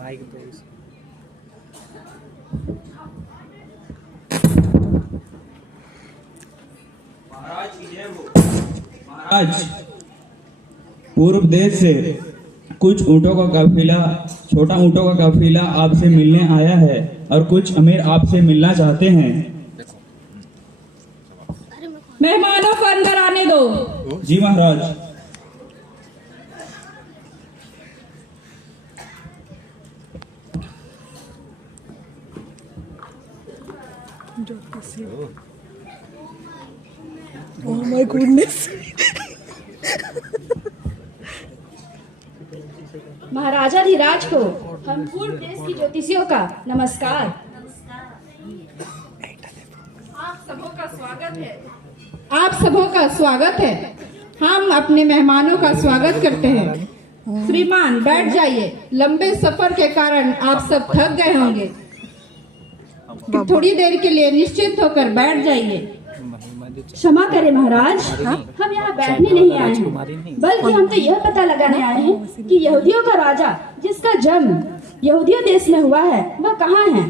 Mic पे आज पूर्व देश से कुछ ऊँटों का काफिला, छोटा ऊँटों का काफिला आपसे मिलने आया है और कुछ अमीर आपसे मिलना चाहते हैं। मेहमानों को अंदर आने दो। जी महाराज। Oh my goodness. महाराजा धीराज को हम पूर्व देश की ज्योतिषियों का नमस्कार। आप सबों का स्वागत है। आप सबों का स्वागत है। हम अपने मेहमानों का स्वागत करते हैं। श्रीमान बैठ जाइए। लंबे सफर के कारण आप सब थक गए होंगे। थोड़ी देर के लिए निश्चिंत होकर बैठ जाइए। क्षमा करें महाराज, हम यहाँ बैठने नहीं आए हैं, बल्कि हम तो यह पता लगाने आए हैं कि यहूदियों का राजा जिसका जन्म यहूदिया देश में हुआ है वह कहाँ है,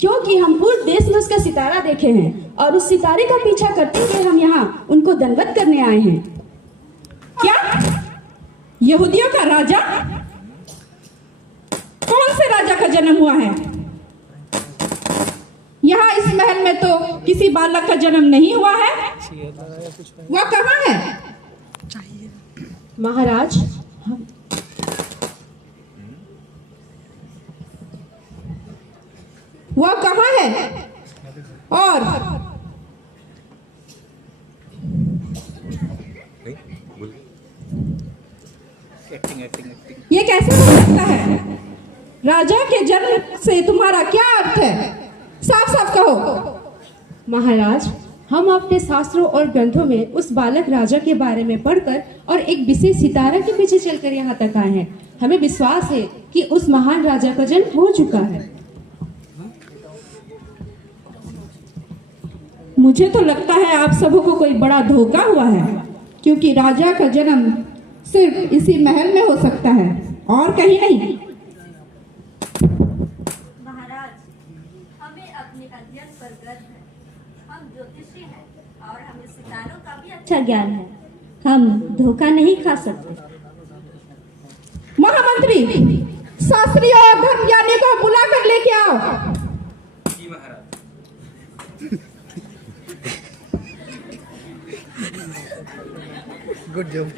क्योंकि हम पूर्व देश में उसका सितारा देखे हैं और उस सितारे का पीछा करते हुए हम यहाँ उनको दंडवत करने आए हैं। क्या यहूदियों का राजा? कौन से राजा का जन्म हुआ है? यहाँ इस महल में तो किसी बालक का जन्म नहीं हुआ है। वह कहाँ है? महाराज, वह कहाँ है? और ये कैसे हो सकता है? राजा के जन्म से तुम्हारा क्या अर्थ है? साफ साफ कहो। महाराज, हम अपने शास्त्रों और ग्रंथों में उस बालक राजा के बारे में पढ़कर और एक विशेष सितारा के पीछे चलकर यहाँ तक आए हैं। हमें विश्वास है कि उस महान राजा का जन्म हो चुका है। मुझे तो लगता है आप सबों को कोई बड़ा धोखा हुआ है, क्योंकि राजा का जन्म सिर्फ इसी महल में हो सकता है और कहीं नहीं। अच्छा ज्ञान है, हम धोखा नहीं खा सकते। महामंत्री, शास्त्री और धर्म ज्ञानी को बुला कर लेके आओ। जी महाराज। Good job.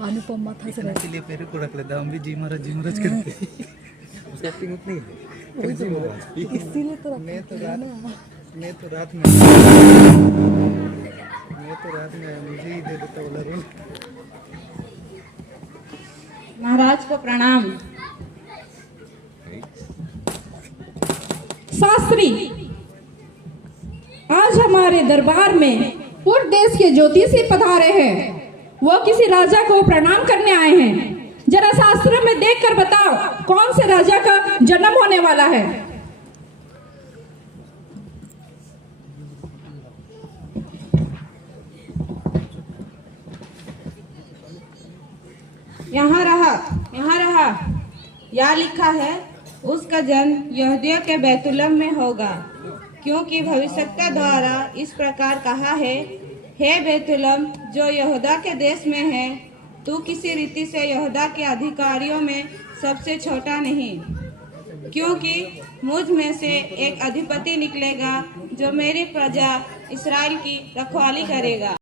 अनुपम माथा से इसलिए मेरे को रख लेता, हम भी जी महाराज करते। उसकी एक्टिंग उतनी है इसीलिए तो मैं तो रात में मुझे ही दे देता वाला रोल। महाराज को प्रणाम। शास्त्री, आज हमारे दरबार में पूर्व देश के ज्योतिषी पधारे हैं। वो किसी राजा को प्रणाम करने आए हैं। जरा शास्त्र में देखकर बताओ कौन से राजा का जन्म होने वाला है। यहाँ रहा। यहाँ लिखा है उसका जन्म यहूदिया के बैतुलम में होगा, क्योंकि भविष्यवक्ता द्वारा इस प्रकार कहा है, हे बैतुलम जो यहूदा के देश में है, तू किसी रीति से यहूदा के अधिकारियों में सबसे छोटा नहीं, क्योंकि मुझ में से एक अधिपति निकलेगा जो मेरी प्रजा इस्राएल की रखवाली करेगा।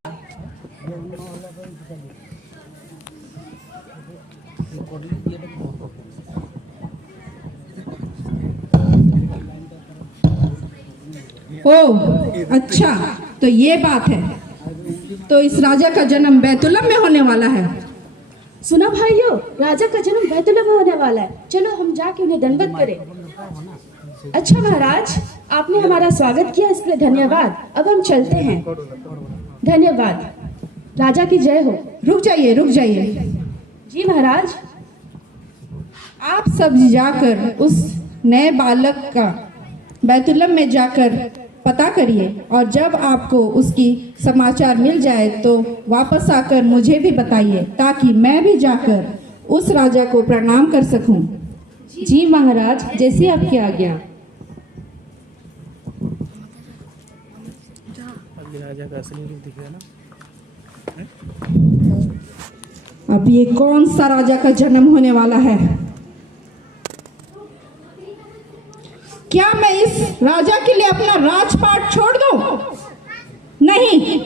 ओह अच्छा, तो ये बात है। तो इस राजा का जन्म बैतुलम में होने वाला है। सुना भाइयों, राजा का जन्म बैतुलम में होने वाला है। चलो हम जाके उन्हें दंडवत करें। अच्छा महाराज, आपने हमारा स्वागत किया, इसके लिए धन्यवाद। अब हम चलते हैं। धन्यवाद। राजा की जय हो। रुक जाइए। जी महाराज। आप सब जाकर उस नए बालक का बैतुलम में जाकर पता करिए और जब आपको उसकी समाचार मिल जाए तो वापस आकर मुझे भी बताइए ताकि मैं भी जाकर उस राजा को प्रणाम कर सकूं। जी महाराज, जैसे आपकी आज्ञा। अभी राजा का असली रूप दिख रहा है ना। अब ये कौन सा राजा का जन्म होने वाला है? क्या मैं इस राजा के लिए अपना राजपाट छोड़ दूं? नहीं,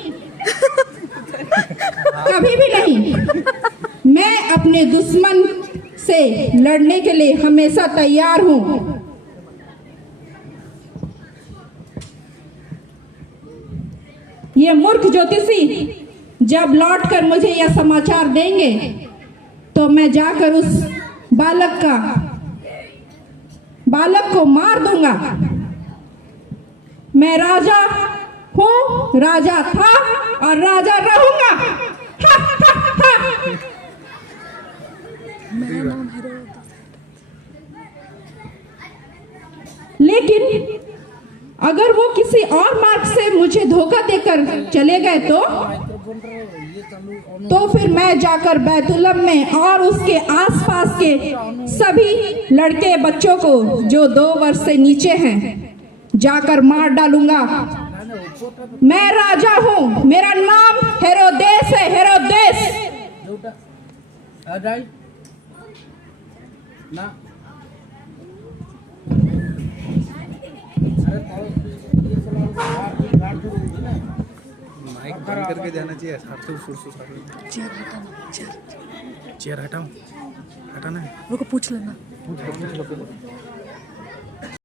कभी भी नहीं। मैं अपने दुश्मन से लड़ने के लिए हमेशा तैयार हूं। ये मूर्ख ज्योतिषी जब लौटकर मुझे यह समाचार देंगे तो मैं जाकर उस बालक को मार दूंगा। मैं राजा हूं, राजा था और राजा रहूंगा। हा, हा, हा। लेकिन अगर वो किसी और मार्ग से मुझे धोखा देकर चले गए तो फिर मैं जाकर बैतुलम में और उसके आसपास के सभी लड़के बच्चों को जो 2 वर्ष से नीचे हैं जाकर मार डालूंगा। मैं राजा हूं, मेरा नाम हेरोदेस है, हेरोदेस। माइक बंद करके जाना चाहिए। चेयर हटाओ, हटाना है। रुको, पूछ लेना। पूछ लो।